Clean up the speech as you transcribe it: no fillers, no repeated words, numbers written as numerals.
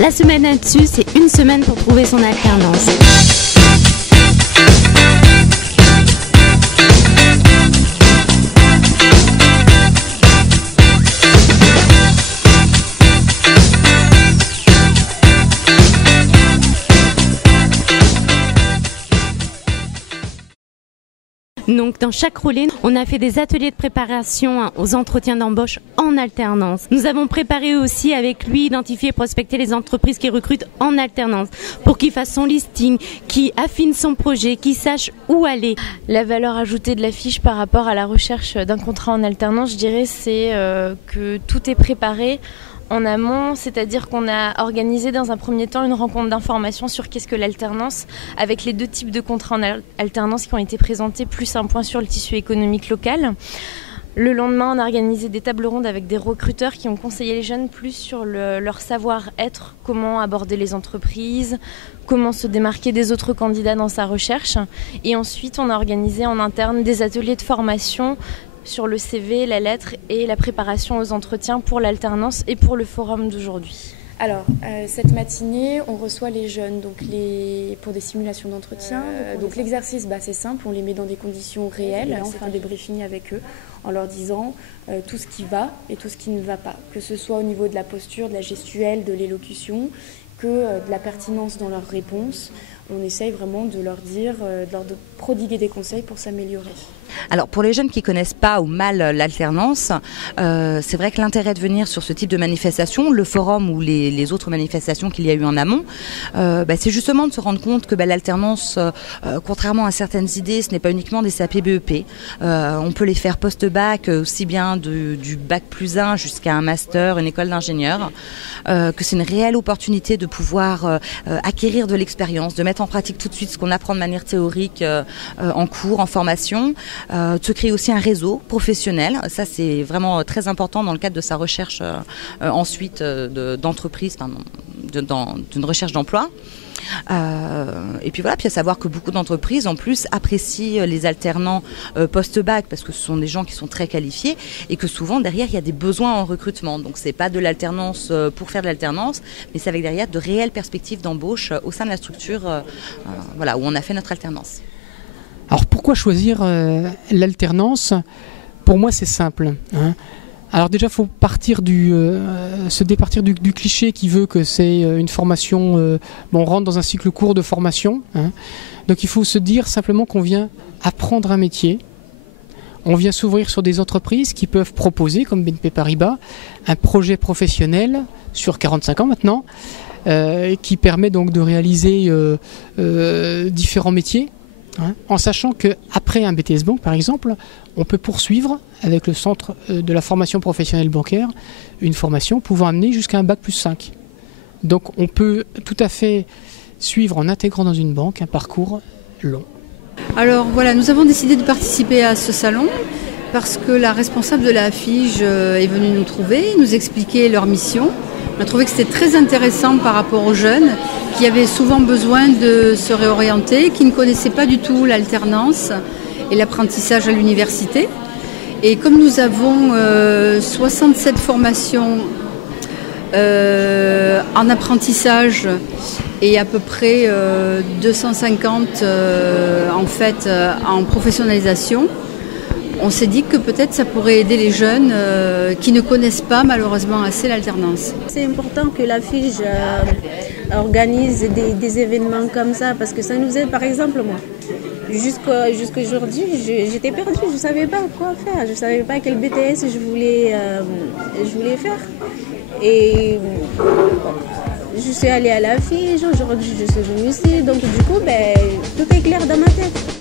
La semaine là-dessus, c'est une semaine pour trouver son alternance. Donc dans chaque relais, on a fait des ateliers de préparation aux entretiens d'embauche en alternance. Nous avons préparé aussi avec lui, identifier et prospecter les entreprises qui recrutent en alternance pour qu'il fasse son listing, qu'il affine son projet, qu'il sache où aller. La valeur ajoutée de la fiche par rapport à la recherche d'un contrat en alternance, je dirais, c'est que tout est préparé en amont, c'est-à-dire qu'on a organisé dans un premier temps une rencontre d'information sur qu'est-ce que l'alternance, avec les deux types de contrats en alternance qui ont été présentés, plus un point sur le tissu économique local. Le lendemain, on a organisé des tables rondes avec des recruteurs qui ont conseillé les jeunes plus sur leur savoir-être, comment aborder les entreprises, comment se démarquer des autres candidats dans sa recherche. Et ensuite, on a organisé en interne des ateliers de formation sur le CV, la lettre et la préparation aux entretiens pour l'alternance et pour le forum d'aujourd'hui. Alors, cette matinée, on reçoit les jeunes pour des simulations d'entretien. Donc l'exercice, c'est simple, on les met dans des conditions réelles. On fait un débriefing avec eux en leur disant tout ce qui va et tout ce qui ne va pas. Que ce soit au niveau de la posture, de la gestuelle, de l'élocution, que de la pertinence dans leurs réponses. On essaye vraiment de leur dire, de prodiguer des conseils pour s'améliorer. Alors pour les jeunes qui ne connaissent pas ou mal l'alternance, c'est vrai que l'intérêt de venir sur ce type de manifestation, le forum ou les autres manifestations qu'il y a eu en amont, c'est justement de se rendre compte que l'alternance, contrairement à certaines idées, ce n'est pas uniquement des CAP BEP. On peut les faire post-bac, aussi bien du bac plus 1 jusqu'à un master, une école d'ingénieur, que c'est une réelle opportunité de pouvoir acquérir de l'expérience, de mettre en pratique tout de suite ce qu'on apprend de manière théorique en cours, en formation, de se créer aussi un réseau professionnel. Ça, c'est vraiment très important dans le cadre de sa recherche ensuite d'entreprise, d'une recherche d'emploi. Et puis voilà, puis à savoir que beaucoup d'entreprises en plus apprécient les alternants post-bac parce que ce sont des gens qui sont très qualifiés et que souvent derrière il y a des besoins en recrutement. Donc c'est pas de l'alternance pour faire de l'alternance, mais c'est avec derrière de réelles perspectives d'embauche au sein de la structure où on a fait notre alternance. Alors pourquoi choisir l'alternance? Pour moi c'est simple. Alors déjà, il faut se départir du cliché qui veut que c'est une formation, on rentre dans un cycle court de formation. Donc il faut se dire simplement qu'on vient apprendre un métier. On vient s'ouvrir sur des entreprises qui peuvent proposer, comme BNP Paribas, un projet professionnel sur 45 ans maintenant, qui permet donc de réaliser différents métiers. En sachant qu'après un BTS Banque, par exemple, on peut poursuivre avec le centre de la formation professionnelle bancaire une formation pouvant amener jusqu'à un bac plus 5. Donc on peut tout à fait suivre en intégrant dans une banque un parcours long. Alors voilà, nous avons décidé de participer à ce salon parce que la responsable de la FIGE est venue nous trouver, nous expliquer leur mission. On a trouvé que c'était très intéressant par rapport aux jeunes qui avaient souvent besoin de se réorienter, qui ne connaissaient pas du tout l'alternance et l'apprentissage à l'université. Et comme nous avons 67 formations en apprentissage et à peu près 250 en professionnalisation, on s'est dit que peut-être ça pourrait aider les jeunes qui ne connaissent pas malheureusement assez l'alternance. C'est important que la FIGE organise des événements comme ça parce que ça nous aide. Par exemple, moi, jusqu'à aujourd'hui, j'étais perdue, je ne savais pas quoi faire, je ne savais pas quel BTS je voulais faire. Et je suis allée à la FIGE, aujourd'hui je suis venue ici, donc du coup, tout est clair dans ma tête.